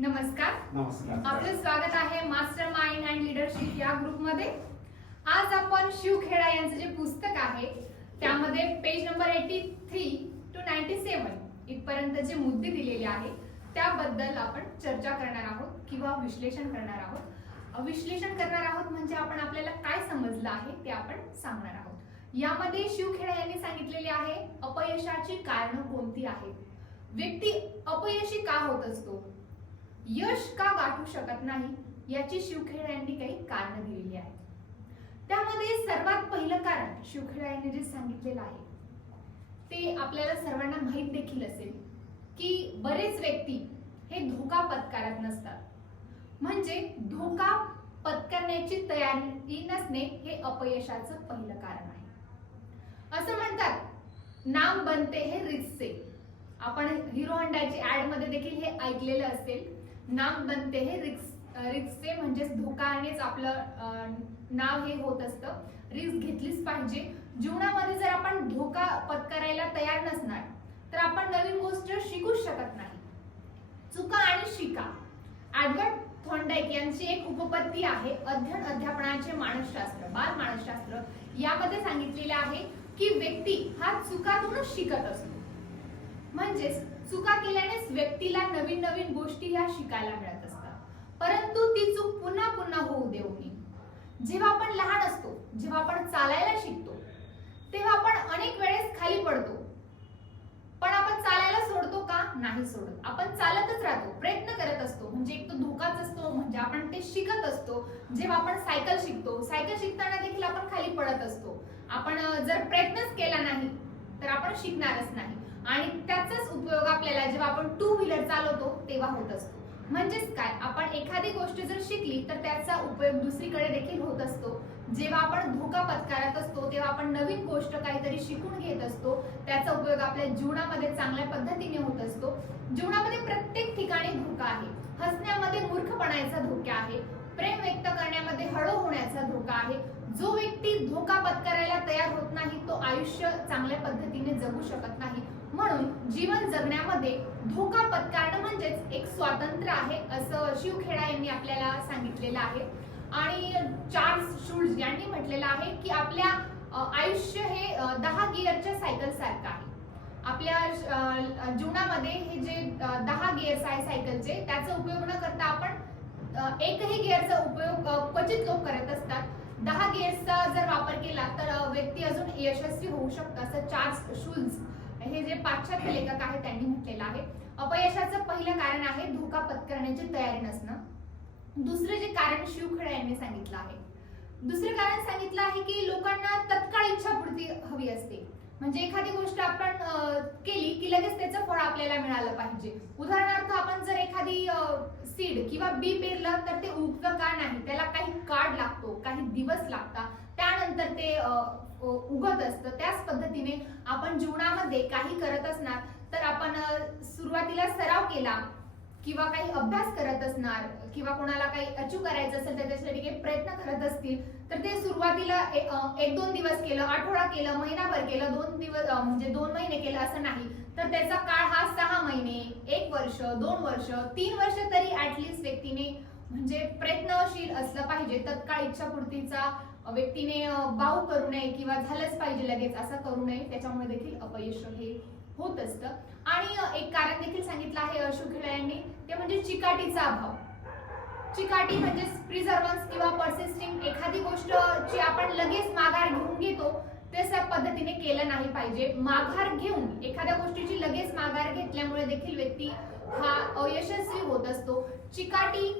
नमस्कार. आपलं स्वागत आहे मास्टर माइंड अँड लीडरशिप या ग्रुपमध्ये. आज आपण शिव खेडा यांचं जे पुस्तक आहे त्यामध्ये पेज नंबर 83 to 97 इथपर्यंत जे मुद्दे दिलेले आहेत त्याबद्दल आपण चर्चा करणार आहोत किंवा विश्लेषण करणार आहोत. विश्लेषण करणार आहोत म्हणजे आपण आपल्याला काय समजलं आहे ते आपण सांगणार आहोत. यामध्ये शिव खेडा यांनी सांगितलेले आहे अपयशाची कारणं कोणती आहेत, व्यक्ती अपयशी का होत असतो, यश का गाठू शकत नाही याची शिवखेडा यांनी काही कारण दिलेली आहेत. त्यामध्ये सर्वात पहिलं कारण शिवखेडा यांनी जे सांगितलेलं आहे ते आपल्याला सर्वांना माहित देखील असेल की बरेच व्यक्ती हे धोका पत्करत नसतात. म्हणजे धोका पत्करण्याची तयारी नसणे हे अपयशाचं पहिलं कारण आहे. असं म्हणतात नाम बनते हे रिस्क से. आपण हिरो होंडाची ऍड मध्ये देखील हे ऐकलेलं असेल. नाम बनते हे रिस्क से म्हणजे धोकानेच आपलं नाव हे होत असतं. रिस्क घेतलीच पाहिजे. जीवनामध्ये जर आपण धोका पत्करायला तयार नसणार तर आपण नवीन गोष्ट शिकूच शकत नाही. चुका आणि शिका. एडवर्ड थॉर्नडाईक यांची एक उपपत्ती आहे अध्ययन अध्यापनाचे मानसशास्त्र, बाल मानसशास्त्र. यामध्ये सांगितलेले आहे की व्यक्ती हा चुकातूनच शिकत असतो. म्हणजेच चुका केल्यानेच व्यक्तीला नवीन नवीन गोष्टी ह्या शिकायला मिळत असतात. परंतु ती चूक पुन्हा पुन्हा होऊ देऊ नये. जेव्हा आपण लहान असतो, जेव्हा आपण चालायला शिकतो तेव्हा आपण अनेक वेळेस खाली पडतो, पण आपण चालायला सोडतो का? नाही सोडत. आपण चालतच राहतो, प्रयत्न करत असतो. म्हणजे एक तो धोकाच असतो, म्हणजे आपण ते शिकत असतो. जेव्हा आपण सायकल शिकतो, सायकल शिकताना देखील आपण खाली पडत असतो. आपण जर प्रयत्नच केला नाही तर आपण शिकणारच नाही. आणि त्याचाच उपयोग आपल्याला जेव्हा आपण टू व्हीलर चालवतो तेव्हा होत असतो. म्हणजेच काय, आपण एखादी गोष्ट जर शिकली तर त्याचा उपयोग दुसरीकडे देखील होत असतो. जेव्हा आपण धोका पत्करत असतो तेव्हा आपण नवीन गोष्ट काहीतरी शिकून घेत असतो. त्याचा उपयोग आपल्या जीवनामध्ये चांगल्या पद्धतीने होत असतो. जीवनामध्ये प्रत्येक ठिकाणी धोका आहे. हसण्यामध्ये मूर्खपणाचा धोका आहे. प्रेम व्यक्त करण्यामध्ये हळू होण्याचा धोका आहे. जो व्यक्ती धोका पत्करायला तयार होत नाही तो आयुष्य चांगल्या पद्धतीने जगू शकत नाही. म्हणून जीवन जगण्यामध्ये धोका पत्करणं म्हणजेच एक स्वातंत्र्य आहे असं शिवखेडा यांनी आपल्याला सांगितलेलं आहे. आणि चार्ल्स शूल्स यांनी म्हटलेलं आहे की आपल्या आयुष्य हे 10 गिअरच्या सायकल सारखं आहे. आपल्या जीवनामध्ये हे जे 10 गिअर्स आहे सायकलचे त्याचा उपयोग न करता आपण एकही गिअरचा उपयोग क्वचित लोक करत असतात. 10 गिअर्सचा जर वापर केला तर व्यक्ती अजून यशस्वी होऊ शकतो असं चार्ल्स शूल्स हे जे पाश्चात्य लेखक आहेत त्यांनी म्हटलेलं आहे. अपयशाचं पहिलं कारण आहे धोका पत्करण्याची तयारी नसणं. दुसरे जे कारण शिवखेडा यांनी सांगितलं आहे, दुसरे कारण सांगितलं आहे की लोकांना तत्काळ इच्छापूर्ती हवी असते. म्हणजे एखादी गोष्ट आपण केली की लगेच त्याचं फळ आपल्याला मिळालं पाहिजे. उदाहरणार्थ आपण जर एखादी सीड किंवा बी पेरलं तर ते उगतं का नाही, त्याला काही काळ लागतो, काही दिवस लागतात, त्यानंतर ते उगत असतं. त्याच पद्धतीने आपण जीवनामध्ये काही करत असणार तर आपण सुरुवातीला सराव केला किंवा काही अभ्यास करत असणार किंवा कोणाला काही अचीव करायचं असेल तर त्यासाठी काही प्रयत्न करत असतील तर ते सुरुवातीला 1-2 दिवस केलं, आठवडा केलं, महिनाभर केलं, 2 दिवस म्हणजे 2 महिने केलं असं नाही. तर त्याचा काळ हा 6 महिने, 1 वर्ष, 2 वर्ष, 3 वर्ष तरी ऍटलीस्ट व्यक्तीने म्हणजे प्रयत्नशील असलं पाहिजे. तत्काळ इच्छापूर्तीचा व्यक्तीने बाऊ करू नये किंवा झालंच पाहिजे लगेच असं करू नये. त्याच्यामुळे देखील अपयश हे होत असतं. आणि एक कारण देखील सांगितलं आहे शिवखेडा यांनी, ते म्हणजे चिकाटीचा अभाव. चिकाटी म्हणजे प्रिझर्वन्स किंवा पर्सिस्टिंग. एखादी गोष्ट जी आपण लगेच माघार घेऊन घेतो तशा पद्धतीने केलं नाही पाहिजे. माघार घेऊन एखाद्या गोष्टीची लगेच माघार घेतल्यामुळे देखील व्यक्ती हा अयशस्वी होत असतो. चिकाटी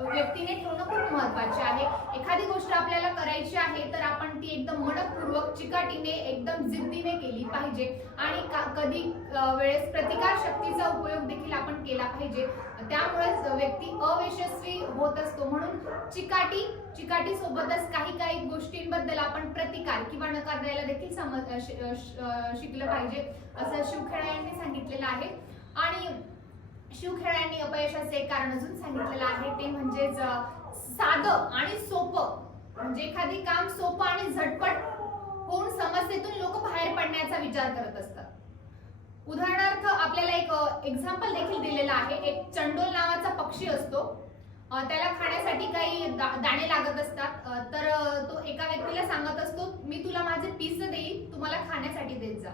व्यक्तीने ठेवणं खूप महत्वाचे आहे. एखादी गोष्ट आपल्याला करायची आहे तर आपण ती एकदम मनपूर्वक चिकाटीने एकदम जिद्दीने केली पाहिजे. आणि कधी वेळेस प्रतिकार शक्तीचा उपयोग देखील आपण केला पाहिजे. त्यामुळेच व्यक्ती अयशस्वी होत असतो. म्हणून चिकाटी सोबतच काही गोष्टींबद्दल आपण प्रतिकार किंवा नकार द्यायला देखील शिकलं पाहिजे असं शिवखेडा यांनी सांगितलेलं आहे. आणि शिवखेडा यांनी अपयशाचे एक कारण अजून सांगितलेलं आहे ते म्हणजे साधं आणि सोपं. म्हणजे एखादी काम सोपं आणि झटपट होऊन समस्येतून लोक बाहेर पडण्याचा विचार करत असतात. उदाहरणार्थ आपल्याला एक एक्झाम्पल देखील दिलेला आहे. एक चंडोल नावाचा पक्षी पक्षी असतो. त्याला खाण्यासाठी काही दाणे लागत असतात. तर तो एका व्यक्तीला सांगत असतो, मी तुला माझे पीस देईन, तू मला खाण्यासाठी देत जा.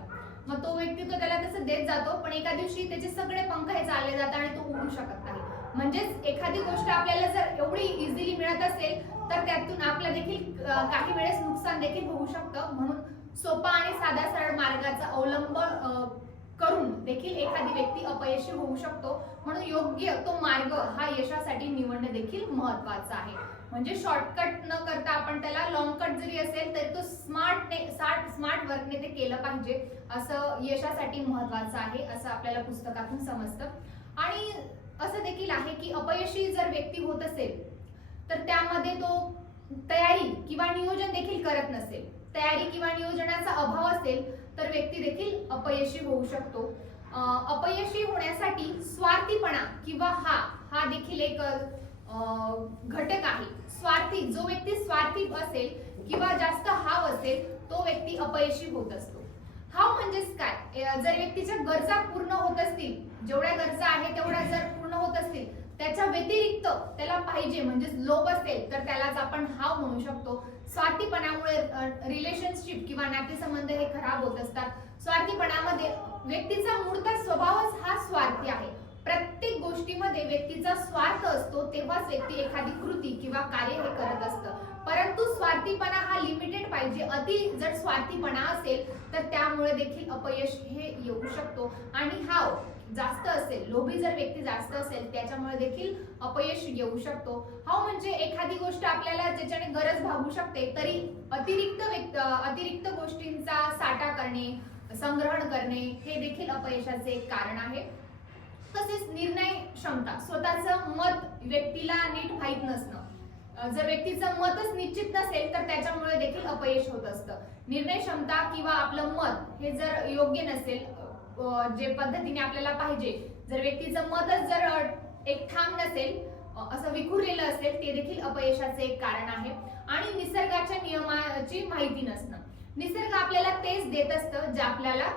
मग तो व्यक्ती तो त्याला तसं देत जातो, पण एका दिवशी त्याचे सगळे पंख हे चालले जातात आणि तो उडू शकत नाही. म्हणजेच एखादी गोष्ट आपल्याला जर एवढी इझिली मिळत असेल तर त्यातून आपल्या देखील काही वेळेस नुकसान देखील होऊ शकतं. म्हणून सोपा आणि साधा सरळ मार्गाचा अवलंब करून देखील एखादी व्यक्ती अपयशी होऊ शकतो. म्हणून योग्य तो मार्ग हा यशासाठी निवडणे देखील महत्त्वाचा आहे. म्हणजे शॉर्टकट न करता आपण त्याला लॉंग कट जरी असेल तरी तो स्मार्ट वर्कने ते केलं पाहिजे. असं यशासाठी महत्त्वाचं आहे असं आपल्याला पुस्तकातून समजतं. आणि असं देखील आहे की अपयशी जर व्यक्ती होत असेल तर त्यामध्ये तो तयारी किंवा नियोजन देखील करत नसेल, तयारी किंवा नियोजनाचा अभाव असेल तर व्यक्ती देखील अपयशी होऊ शकतो. अपयशी होण्यासाठी स्वार्थीपणा किंवा हा देखील एक घटक आहे. जो व्यक्ती स्वार्थी असेल किंवा जास्त हाव असेल तो व्यक्ती अपयशी होत असतो. हाव म्हणजेच काय, जर व्यक्तीच्या गरजा पूर्ण होत असतील, जेवढ्या गरजा आहे तेवढ्या जर पूर्ण होत असतील, त्याच्या व्यतिरिक्त त्याला पाहिजे म्हणजे लोभ असेल तर त्यालाच आपण हाव म्हणू शकतो. स्वार्थीपणामुळे रिलेशनशिप किंवा नातेसंबंध हे खराब होत असतात. स्वार्थीपणामध्ये व्यक्तीचा मूळचा स्वभावच हा स्वार्थी आहे. प्रत्येक गोष्टीमध्ये व्यक्तीचा स्वार्थ असतो, तेव्हाच व्यक्ती एखादी कृती किंवा कार्य हे करत असतं. परंतु स्वार्थीपणा हा लिमिटेड पाहिजे. अति जर स्वार्थीपणा असेल तर त्यामुळे देखील अपयश हे येऊ शकतो. आणि हाव जास्त असेल, लोभी जर व्यक्ती जास्त असेल त्याच्यामुळे देखील अपयश येऊ शकतो. हाव म्हणजे एखादी गोष्ट आपल्याला ज्याच्याने गरज भागू शकते तरी अतिरिक्त गोष्टींचा साठा करणे, संग्रहण करणे हे देखील अपयशाचे एक कारण आहे. तसेच निर्णय क्षमता, स्वतःचं मत व्यक्तीला नीट माहीत नसणं. जर व्यक्तीचं मतच निश्चित नसेल तर त्याच्यामुळे देखील अपयश होत असतं. निर्णय क्षमता किंवा आपलं मत हे जर योग्य नसेल, जे पद्धतीने आपल्याला पाहिजे, जर व्यक्तीचं मतच जर एक ठाम नसेल, असं विखुरलेलं असेल, ते देखील अपयशाचे एक कारण आहे. आणि निसर्गाच्या नियमाची माहिती नसणं. निसर्ग आपल्याला तेच देत असतं जे आपल्याला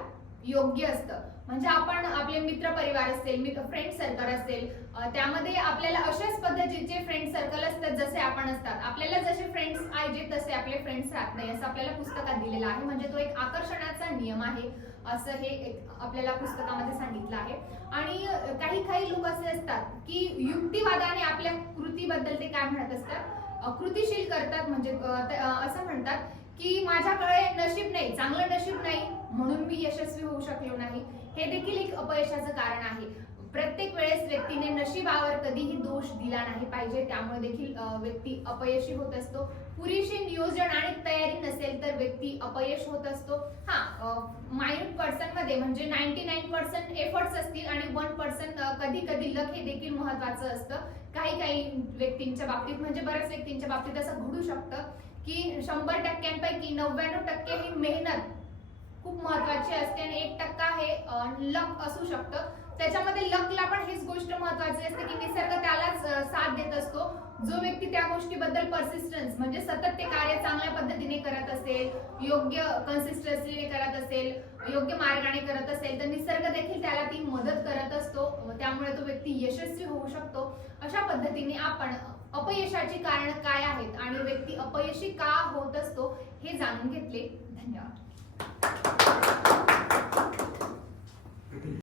योग्य असतं. म्हणजे आपण आपले मित्र परिवार असेल, फ्रेंड सर्कल असेल, त्यामध्ये आपल्याला अशाच पद्धतीचे फ्रेंड सर्कल असतात जसे आपण असतात. आपल्याला जसे फ्रेंड्स पाहिजे तसे आपले फ्रेंड्स राहत नाही असं आपल्याला पुस्तकात दिलेलं आहे. म्हणजे तो एक आकर्षणाचा नियम आहे असं हे आपल्याला पुस्तकामध्ये सांगितलं आहे. आणि काही लोक असे असतात की युक्तिवादाने आपल्या कृतीबद्दल ते काय म्हणत असतात, कृतीशील करतात. म्हणजे असं म्हणतात की माझ्याकडे नशीब नाही, चांगलं नशीब नाही म्हणून मी यशस्वी होऊ शकलो नाही. हे देखील एक अपयशाचं कारण आहे. प्रत्येक वेळेस व्यक्तीने नशिबावर कधीही दोष दिला नाही पाहिजे, त्यामुळे देखील व्यक्ती अपयशी होत असतो. पुरेशी नियोजन आणि तयारी नसेल तर व्यक्ती अपयश होत असतो. -% मध्ये म्हणजे 99% एफर्ट्स असतील आणि 1% कधी कधी लक हे देखील महत्वाचं असतं. काही व्यक्तींच्या बाबतीत म्हणजे बऱ्याच व्यक्तींच्या बाबतीत असं घडू शकतं की 100%पैकी 99% ही मेहनत खूप महत्वाची असते आणि 1% हे लक असू शकतं. त्याच्यामध्ये लकला पण हीच गोष्ट महत्वाची असते की निसर्ग त्यालाच साथ देत असतो. जो व्यक्ती त्या गोष्टीबद्दल परसिस्टन्स म्हणजे सतत ते कार्य चांगल्या पद्धतीने करत असेल, योग्य कन्सिस्टन्सीने करत असेल, योग्य मार्गाने करत असेल तर निसर्ग देखील त्याला ती मदत करत असतो. त्यामुळे तो व्यक्ती यशस्वी होऊ शकतो. अशा पद्धतीने आपण अपयशाची कारण काय आहेत आणि व्यक्ती अपयशी का होत असतो हे जाणून घेतले. धन्यवाद.